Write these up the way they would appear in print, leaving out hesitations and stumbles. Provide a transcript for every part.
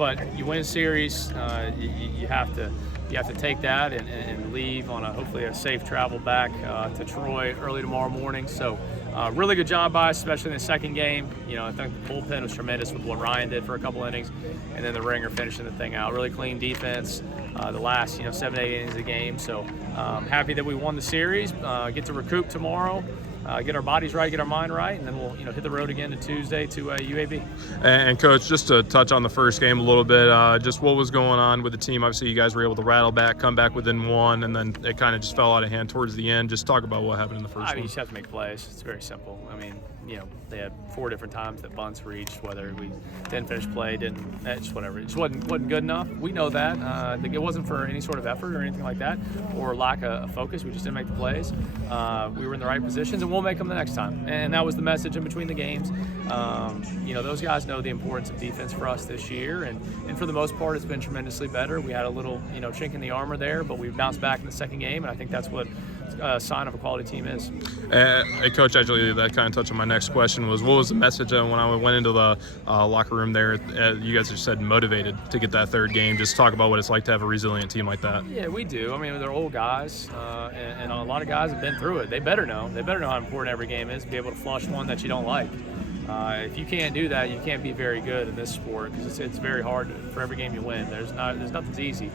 But you win a series, you have to take that and leave on hopefully a safe travel back to Troy early tomorrow morning. So really good job by us, especially in the second game. I think the bullpen was tremendous with what Ryan did for a couple innings, and then the ringer finishing the thing out. Really clean defense the last 7 to 8 innings of the game. So happy that we won the series. Get to recoup tomorrow. Get our bodies right, get our mind right, and then we'll hit the road again to Tuesday to UAB. And Coach, just to touch on the first game a little bit, just what was going on with the team? Obviously, you guys were able to rattle back, come back within one, and then it kind of just fell out of hand towards the end. Just talk about what happened in the first one. You just have to make plays. It's very simple. They had 4 different times that bunts reached, whether we didn't finish play, just whatever. It just wasn't good enough. We know that. It wasn't for any sort of effort or anything like that, or lack of focus. We just didn't make the plays. We were in the right positions, and we'll make them the next time. And that was the message in between the games. Those guys know the importance of defense for us this year, and for the most part, it's been tremendously better. We had a little, chink in the armor there, but we bounced back in the second game, and I think that's what a sign of a quality team is. Hey, Coach, actually, that kind of touched on my next question was, what was the message when I went into the locker room there? You guys just said motivated to get that third game. Just talk about what it's like to have a resilient team like that. Yeah, we do. They're old guys, and a lot of guys have been through it. They better know how important every game is, to be able to flush one that you don't like. If you can't do that, you can't be very good in this sport, because it's very hard for every game you win. There's nothing's easy.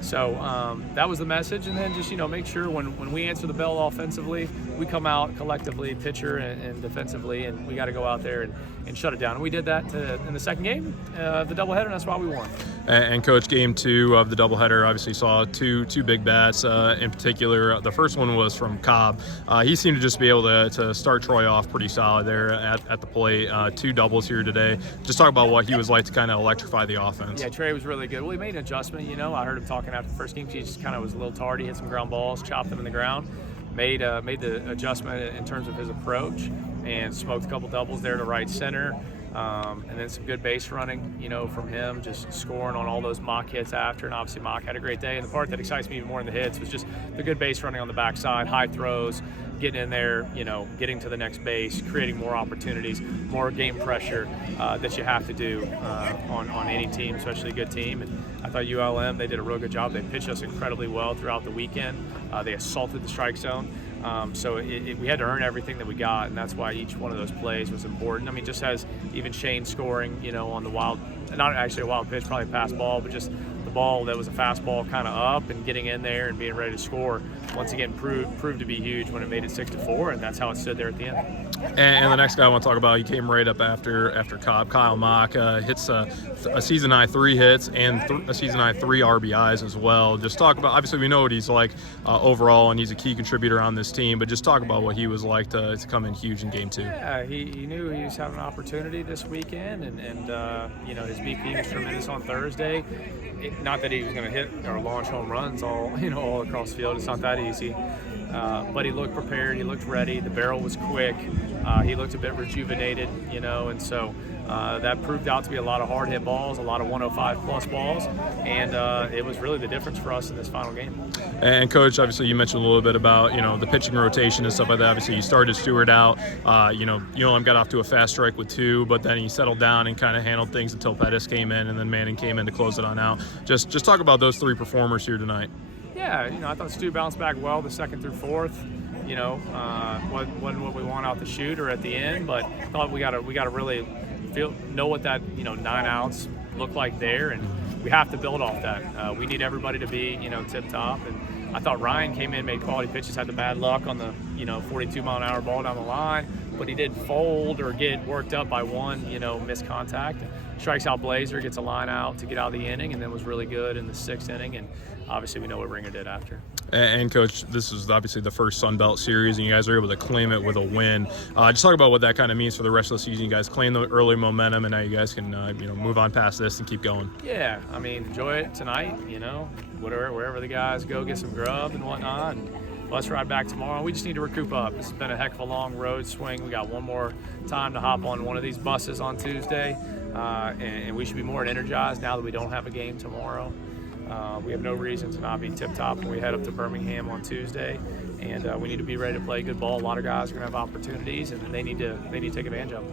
So that was the message, and then just make sure when we answer the bell offensively, we come out collectively, pitcher and defensively, and we got to go out there and shut it down. And we did that in the second game, the doubleheader, and that's why we won. And Coach, game 2 of the doubleheader obviously saw two big bats. In particular, the first one was from Cobb. He seemed to just be able to start Troy off pretty solid there at the plate. 2 doubles here today. Just talk about what he was like to kind of electrify the offense. Yeah, Trey was really good. Well, he made an adjustment. I heard him talking after the first game. He just kind of was a little tardy, hit some ground balls, chopped them in the ground. Made the adjustment in terms of his approach, and smoked a couple doubles there to right center. And then some good base running, from him, just scoring on all those mock hits after. And obviously Mock had a great day. And the part that excites me even more than the hits was just the good base running on the backside, high throws, getting in there, getting to the next base, creating more opportunities, more game pressure that you have to do on any team, especially a good team. And I thought ULM, they did a real good job. They pitched us incredibly well throughout the weekend. They assaulted the strike zone. So we had to earn everything that we got, and that's why each one of those plays was important. Just as even Shane scoring, on the wild, not actually a wild pitch, probably a pass ball, but just the ball that was a fastball kind of up and getting in there and being ready to score, once again proved to be huge when it made it 6-4, and that's how it stood there at the end. And the next guy I want to talk about, he came right up after Cobb. Kyle Mock hits a season-high 3 hits and a season-high 3 RBIs as well. Just talk about, obviously we know what he's like overall, and he's a key contributor on this team, but just talk about what he was like to come in huge in game 2. Yeah, he knew he was having an opportunity this weekend, and his BP was tremendous on Thursday. Not that he was going to hit or launch home runs all across the field. It's not that easy. But he looked prepared. He looked ready. The barrel was quick. He looked a bit rejuvenated, and so that proved out to be a lot of hard hit balls, a lot of 105+ balls, and it was really the difference for us in this final game. And Coach, obviously you mentioned a little bit about the pitching rotation and stuff like that. Obviously you started Stewart out. ULM got off to a fast strike with 2, but then he settled down and kind of handled things until Pettis came in, and then Manning came in to close it on out. Just talk about those 3 performers here tonight. Yeah, I thought Stu bounced back well the 2nd through 4th. Wasn't what we want out the chute or at the end, but I thought we got to really know what that 9 outs look like there, and we have to build off that. We need everybody to be tip top, and I thought Ryan came in, made quality pitches, had the bad luck on the 42-mile-an-hour ball down the line, but he did fold or get worked up by one missed contact. Strikes out Blazer, gets a line out to get out of the inning, and then was really good in the 6th inning, and obviously we know what Ringer did after. And Coach, this is obviously the first Sun Belt series, and you guys are able to claim it with a win. Just talk about what that kind of means for the rest of the season. You guys claim the early momentum, and now you guys can move on past this and keep going. Yeah, enjoy it tonight. Wherever the guys go, get some grub and whatnot. And let's ride back tomorrow. We just need to recoup up. It's been a heck of a long road swing. We got one more time to hop on one of these buses on Tuesday, and we should be more energized now that we don't have a game tomorrow. We have no reason to not be tip-top when we head up to Birmingham on Tuesday, and we need to be ready to play good ball. A lot of guys are going to have opportunities, and they need to take advantage of them.